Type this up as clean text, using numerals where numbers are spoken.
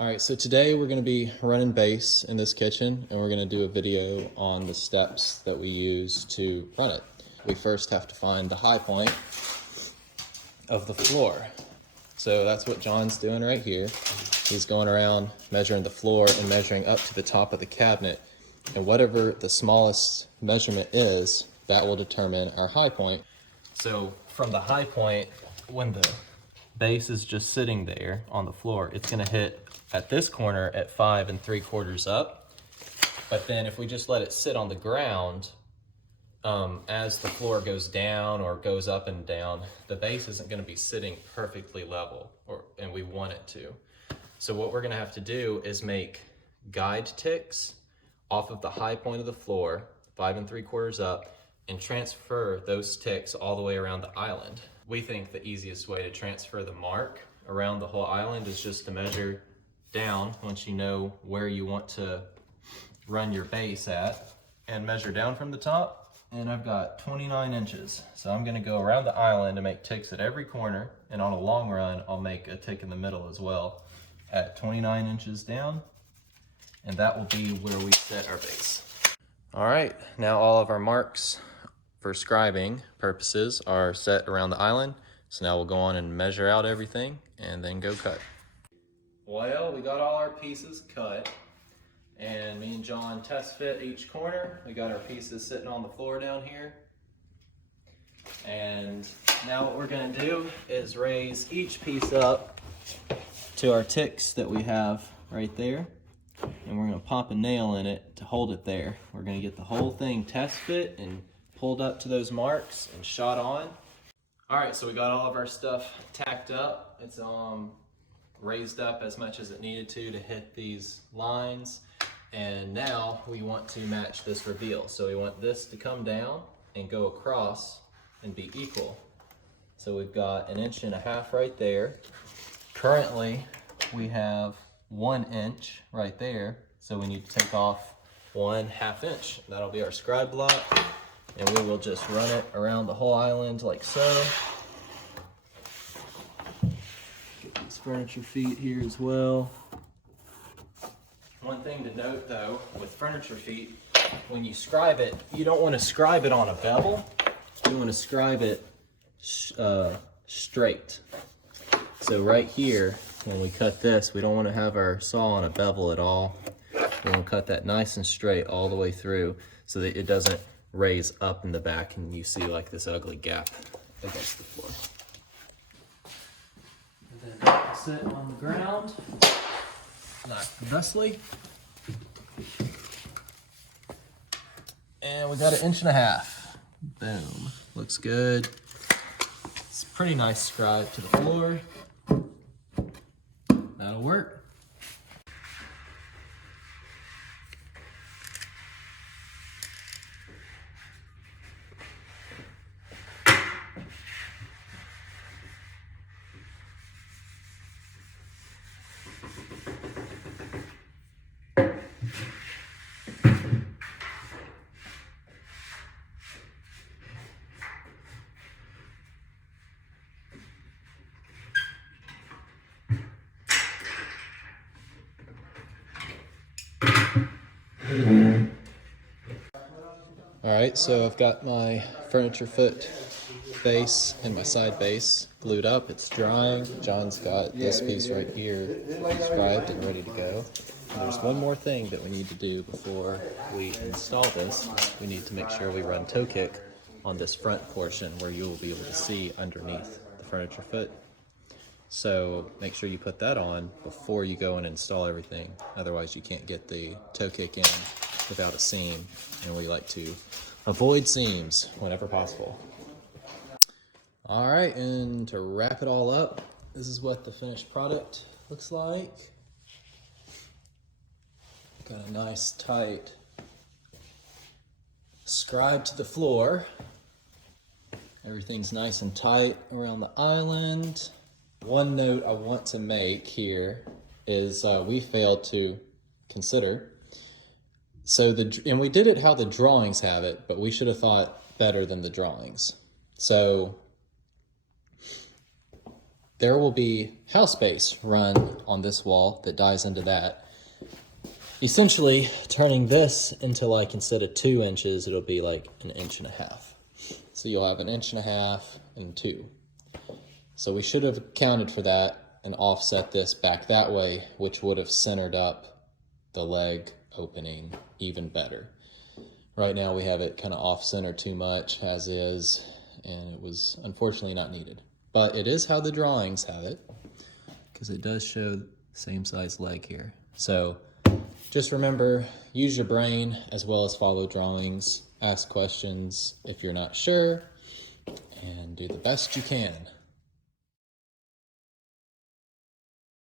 All right, so today we're gonna be running base in this kitchen and we're gonna do a video on the steps that we use to run it. We first have to find the high point of the floor. So that's what John's doing right here. He's going around measuring the floor and measuring up to the top of the cabinet. And whatever the smallest measurement is, that will determine our high point. So from the high point, when the base is just sitting there on the floor, it's gonna hit at this corner at 5 3/4 up. But then if we just let it sit on the ground, as the floor goes down or goes up and down, the base isn't gonna be sitting perfectly level, and we want it to. So what we're gonna have to do is make guide ticks off of the high point of the floor, 5 3/4 up, and transfer those ticks all the way around the island. We think the easiest way to transfer the mark around the whole island is just to measure down once you know where you want to run your base at, and measure down from the top. And I've got 29 inches. So I'm gonna go around the island and make ticks at every corner, and on a long run, I'll make a tick in the middle as well at 29 inches down, and that will be where we set our base. All right, now all of our marks for scribing purposes are set around the island. So now we'll go on and measure out everything and then go cut. Well, we got all our pieces cut, and me and John test fit each corner. We got our pieces sitting on the floor down here. And now what we're gonna do is raise each piece up to our ticks that we have right there. And we're gonna pop a nail in it to hold it there. We're gonna get the whole thing test fit and pulled up to those marks and shot on. All right, so we got all of our stuff tacked up. It's raised up as much as it needed to hit these lines. And now we want to match this reveal. So we want this to come down and go across and be equal. So we've got 1.5 inches right there. Currently, we have 1 inch right there. So we need to take off 1/2 inch. That'll be our scribe block. And we will just run it around the whole island like so. Get these furniture feet here as well. One thing to note though, with furniture feet, when you scribe it, you don't want to scribe it on a bevel. You want to scribe it straight. So right here, when we cut this, we don't want to have our saw on a bevel at all. We want to cut that nice and straight all the way through so that it doesn't raise up in the back and you see like this ugly gap against the floor. And then sit on the ground, not thusly. And we got 1.5 inches. Boom, looks good. It's a pretty nice scribe to the floor. That'll work. All right, so I've got my furniture foot base and my side base glued up. It's drying. John's got this piece right here scribed and ready to go. And there's one more thing that we need to do before we install this. We need to make sure we run toe kick on this front portion where you will be able to see underneath the furniture foot. So make sure you put that on before you go and install everything. Otherwise you can't get the toe kick in without a seam, and we like to avoid seams whenever possible. All right, and to wrap it all up, this is what the finished product looks like. Got a nice tight scribe to the floor. Everything's nice and tight around the island. One note I want to make here is we failed to consider. And we did it how the drawings have it, but we should have thought better than the drawings. So there will be house base run on this wall that dies into that. Essentially turning this into, like, instead of 2 inches, it'll be like 1.5 inches. So you'll have 1.5 inches and 2. So we should have accounted for that and offset this back that way, which would have centered up the leg opening even better. Right now we have it kind of off-center too much as is, and it was unfortunately not needed. But it is how the drawings have it, because it does show the same size leg here. So just remember, use your brain as well as follow drawings, ask questions if you're not sure, and do the best you can.